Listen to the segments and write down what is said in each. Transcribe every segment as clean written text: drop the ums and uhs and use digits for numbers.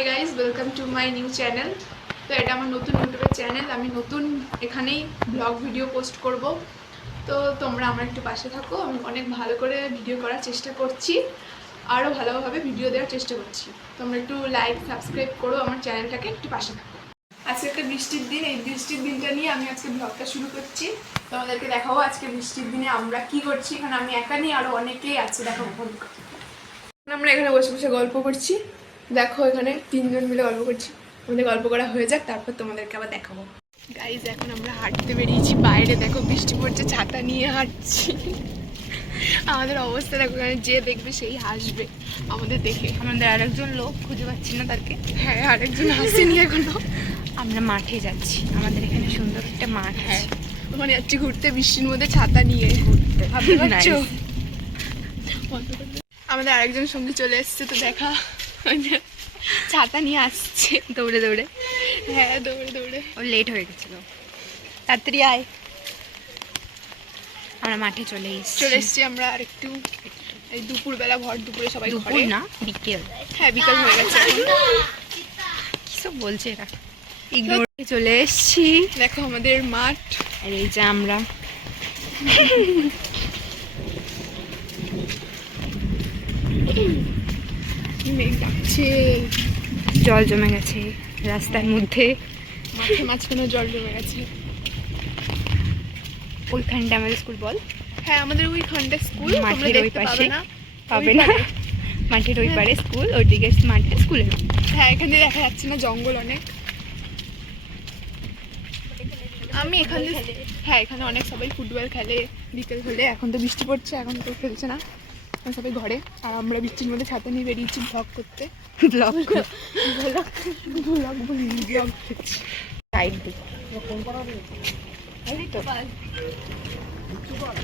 Hi guys, welcome to my new channel. তো এটা আমার নতুন ইউটিউবের চ্যানেল। আমি নতুন এখানেই ব্লগ ভিডিও পোস্ট করব। তো তোমরা আমার একটু পাশে থাকো। আমি অনেক ভালো করে ভিডিও করার চেষ্টা করছি, আরও ভালোভাবে ভিডিও দেওয়ার চেষ্টা করছি। তোমরা একটু লাইক সাবস্ক্রাইব করো, আমার চ্যানেলটাকে একটু পাশে থাকো। আজকে একটা বৃষ্টির দিন, এই বৃষ্টির দিনটা নিয়ে আমি আজকে ব্লগটা শুরু করছি। তোমাদেরকে দেখাবো আজকে বৃষ্টির দিনে আমরা কি করছি। এখানে আমি একা নিয়ে আরও অনেকেই আছে, দেখাবো। আমরা এখানে বসে বসে গল্প করছি। দেখো এখানে 3 জন মিলে গল্প করছি। আমাদের গল্প করা হয়ে যাক, তারপর তোমাদেরকে আবার দেখাবো। গাইজ, এখন আমরা হাঁটতে বেরিয়েছি বাইরে। দেখো বৃষ্টি পড়ছে, ছাতা নিয়ে হাঁটছি। আমাদের অবস্থা দেখো, এখানে যে দেখবে সেই হাসবে আমাদের দেখে। আমাদের আরেকজন লোক খুঁজে পাচ্ছি না তাকে। হ্যাঁ, আরেকজন হাসেনি এখনো। আমরা মাঠে যাচ্ছি, আমাদের এখানে সুন্দর একটা মাঠ। হ্যাঁ, ওখানে যাচ্ছি ঘুরতে বৃষ্টির মধ্যে ছাতা নিয়ে ঘুরতে। ভাবতে পারছো? আমাদের আরেকজন সঙ্গী চলে এসছে, তো দেখা ছাতা নিয়ে আসছে দৌড়ে দৌড়ে। হ্যাঁ, দৌড়ে দৌড়ে। ও লেট হয়ে গেছিল, তাড়াতাড়ি আয়। আমরা মাঠে চলে এসছি আমরা আর একটু। এই দুপুরবেলা, ভর দুপুরে সবাই দুপুর ঘরে। না, বিকেল। হ্যাঁ, বিকেল হয়ে গেছে। কি সব বলছে এরা। ইগনোর চলে এসছি। দেখো আমাদের মাঠ, আর এই যে আমরা। মেঘ ডাকছে, জল জমে গেছে রাস্তার মধ্যে, মাঠে মাঝখানে জল জমে গেছে। ওইখানটা আমাদের স্কুল। বল। হ্যাঁ, আমাদের ওইখানটা স্কুল। মাঠের ওই পাশে পাবে না, মাঠের ওই পারে স্কুল, ওইদিকে মাঠে স্কুলের। হ্যাঁ, এখানে দেখা যাচ্ছে না, জঙ্গল অনেক। আমি এখানে, হ্যাঁ এখানে অনেক সবাই ফুটবল খেলে বিকেল হলে। এখন তো বৃষ্টি পড়ছে, এখন তো খেলছে না, এখন সবাই ঘরে। আর আমরা বৃষ্টির মধ্যে ছাতা নিয়ে বেরিয়েছি ব্লগ করতে। ব্লগ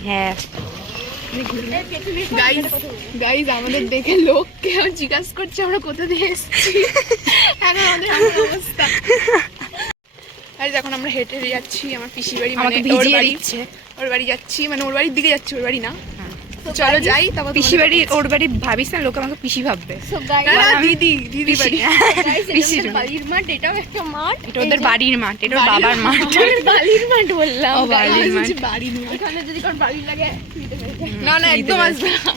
হ্যাঁ। গাইজ, আমাদের দেখে লোক কেউ জিজ্ঞাসা করছে আমরা কোথা দিয়ে এসেছি। এখন আমাদের এমন অবস্থা। আর যখন আমরা হেঁটে হেঁটে যাচ্ছি আমার পিসি বাড়ি, মানে ওর বাড়ি যাচ্ছি, মানে ওর বাড়ির দিকে যাচ্ছি, ওর বাড়ি না। চলো যাই। তারপর পিসি বাড়ি, ওর বাড়ি ভাবিস না, লোক আমাকে পিসি ভাববে। দিদি বাড়ি। বালির মাঠ, এটাও একটা মাঠ। এটা ওদের বাড়ির মাঠ, এটা ওর বাবার মাঠ। বালির মাঠ বললাম। ও বালির মাঠ। বাড়ি নিয়ে এখানে যদি কোনো বাড়ি লাগে না না, একদম আসবে না।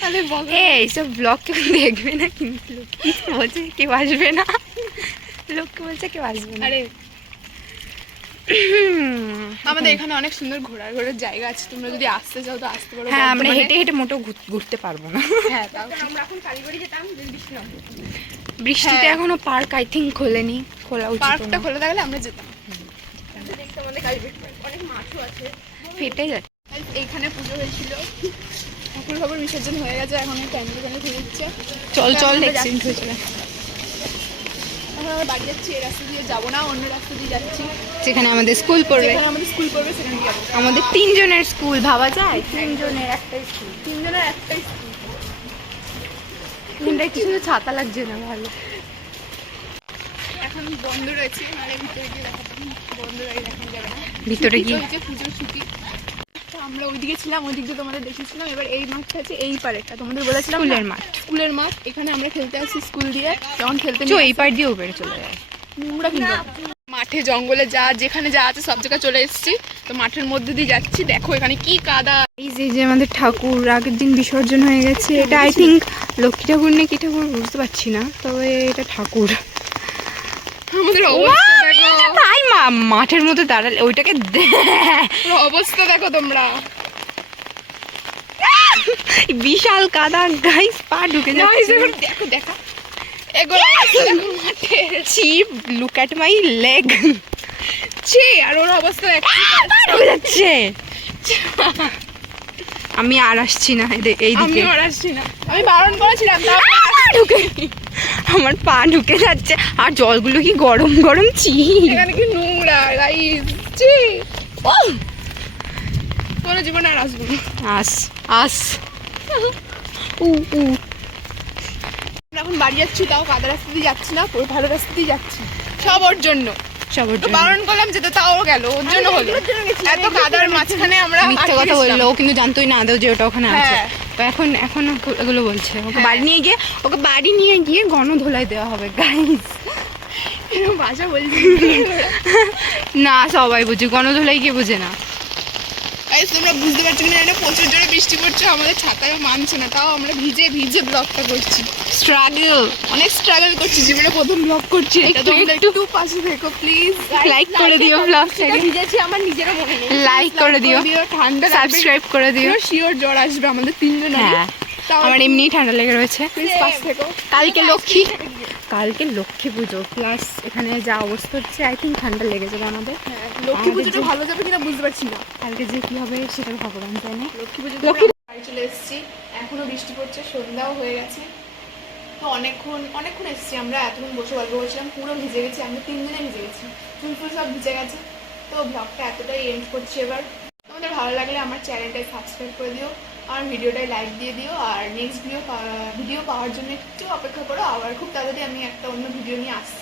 তাহলে এইসব ব্লগ কেউ দেখবে না, কিন্তু লোক বলছে কেউ আসবে না, লোককে বলছে কেউ আসবে না। আরে আমাদের এখানে অনেক সুন্দর ঘোরার জায়গা আছে, তোমরা যদি আসতে চাও তো আসতে পারো। হ্যাঁ, আমরা হেঁটে হেঁটে মোটেও ঘুরতে পারবো না। হ্যাঁ, তাও আমরা এখন কালীবাড়ি যেতাম যদি বৃষ্টি না হতো। বৃষ্টিতে এখনো পার্ক আই থিঙ্ক খোলেনি, খোলা উচিত। পার্কটা খোলা থাকলে আমরা যেতাম। দেখতে আমাদের কালীবাড়ি অনেক মাছও আছে। ফেটে যাচ্ছে। এইখানে পুজো হয়েছিল, ঠাকুর খবর বিসর্জন হয়ে গেছে, এখন প্যান্ডেল ঘুরে দিচ্ছে। চল চল, আমরা এক্সচেঞ্জ হয়ে চলে। এখন আমরা বাড়ি যাচ্ছি, এই রাস্তা দিয়ে যাবো না, অন্য রাস্তা দিয়ে যাচ্ছি। যেখানে আমাদের স্কুল পড়বে, যেখানে আমাদের স্কুল পড়বে সেখানে যাবো। আমাদের 3 জনের স্কুল, ভাবা যায়? 3 জনের একটাই স্কুল। 3 জনের একটাই স্কুল। তিনটা কিছু ছাতা লাগছে না, ভালো। এখন বন্ধ রয়েছে, মানে ভিতরে গিয়ে দেখাতাম, বন্ধ রয়ে দেখানো যাবে না। ভিতরে ছুটি গিয়ে তো হয়েছে, পুজোর ছুটি। তো আমরা ওইদিকে ছিলাম, ওইদিক দিয়ে তোমাদের দেখেছিলাম। এবার এই মাঠটা আছে, এই পারেটা তোমাদের বলেছিলাম না? স্কুলের মাঠ। স্কুলের মাঠ। এখানে আমরা খেলতে আসি স্কুল দিয়ে, যখন খেলতে চো এই পার দিয়ে উপরে চলে যায়। নোংরা কিন্তু মাঠে জঙ্গলে যা যেখানে যা আছে সব জায়গায় চলে এসেছি। তো মাঠের মধ্যে দিয়ে যাচ্ছি, দেখো এখানে কি কাদা। এই যে আমাদের ঠাকুর আগের দিন বিসর্জন হয়ে গেছে। এটা আই থিঙ্ক লক্ষ্মী ঠাকুর না কি ঠাকুর বুঝতে পারছি না, তবে এটা ঠাকুর। আমাদের অবস্থা দেখো, তাই মাঠের মধ্যে দাঁড়ালে ওইটাকে অবস্থা দেখো তোমরা। বিশাল কাদা গাইস, পা ঢুকে যাচ্ছে। দেখো দেখা এগুলো দেখো মাঠে। চিপ, লুক অ্যাট মাই লেগ। ছি, আর ওর অবস্থা দেখো, পা ঢুকে যাচ্ছে। আমি আর আসছি না এইদিকে। আমিও আর আসছি না, আমি বারণ করেছিলাম, আমার পা ঢুকে যাচ্ছে। আর জলগুলো কি গরম গরম। ছি, এখানে কি নোংরা গাইস। ছি, কোনো জীবনে আর আসবো না। আস এখন বাড়ি যাচ্ছি, তাও কাদা রাস্তা দিয়ে যাচ্ছি না, পুরো ভালো রাস্তা দিয়ে যাচ্ছি। সব ওর জন্য। সবার তো বারণ করলাম যেতে, তাও গেল, ওর জন্য হলো। এত কাদার মাঝখানে আমরা মিথ্যে কথা বললো, ও কিন্তু জানতোই না আদৌ যে ওটা ওখানে আছে। হ্যাঁ, তো এখন এগুলো বলছে ওকে হ্যাঁ। বাড়ি নিয়ে গিয়ে গণধোলাই দেওয়া হবে গাইস। এরকম ভাষা বলছি না সবাই বুঝে, গণধোলাই কে বোঝে না। গাইস তোমরা বুঝতে পারছো কিনা এটা প্রচুর জোরে বৃষ্টি পড়ছে, আমাদের ছাতাও মানছে না, তাও আমরা ভিজে ভিজে ব্লগটা করছি। স্ট্রাগল, অনেক স্ট্রাগল করছি, জীবনে প্রথম ব্লগ করছি, এটা তোমরা একটু পাশে থেকো প্লিজ। লাইক করে দিও ব্লগটাকে, ভিজেছি আমার নিজেরও মনে নেই। লাইক করে দিও, ঠান্ডা সাবস্ক্রাইব করে দিও। শিওর জ্বর আসবে আমাদের তিনজনের। হ্যাঁ আমার এমনি ঠান্ডা লেগে রয়েছে। প্লিজ পাশে থেকো। কালকে লক্ষ্মী পুজো প্লাস এখানে যা অবস্থা হচ্ছে আই থিঙ্ক ঠান্ডা লেগে যাবে আমাদের। লক্ষ্মী আমাদের পুজোটা যে- ভালো যাবে কিনা বুঝতে পারছি না। কালকে যে কি হবে সেটা ভগবান জানে। লক্ষ্মী পুজো লক্ষ্মী- বাড়ি চলে এসেছি, এখনো বৃষ্টি পড়ছে, সন্ধ্যাও হয়ে গেছে। তো অনেকক্ষণ এসেছি আমরা, এতক্ষণ বসে গল্প করছিলাম, পুরো ভিজে গেছি, আমরা তিনজনে ভিজে গেছি, চুল ফুল সব ভিজে গেছে। তো ব্লগটা এতটাই এন্ড করছি এবার। তোমাদের ভালো লাগলে আমার চ্যানেলটাই সাবস্ক্রাইব করে দিও, আমার ভিডিওটাই লাইক দিয়ে দিও, আর নেক্সট ভিডিও পাওয়ার জন্য একটু অপেক্ষা করো, আবার খুব তাড়াতাড়ি আমি একটা অন্য ভিডিও নিয়ে আসছি।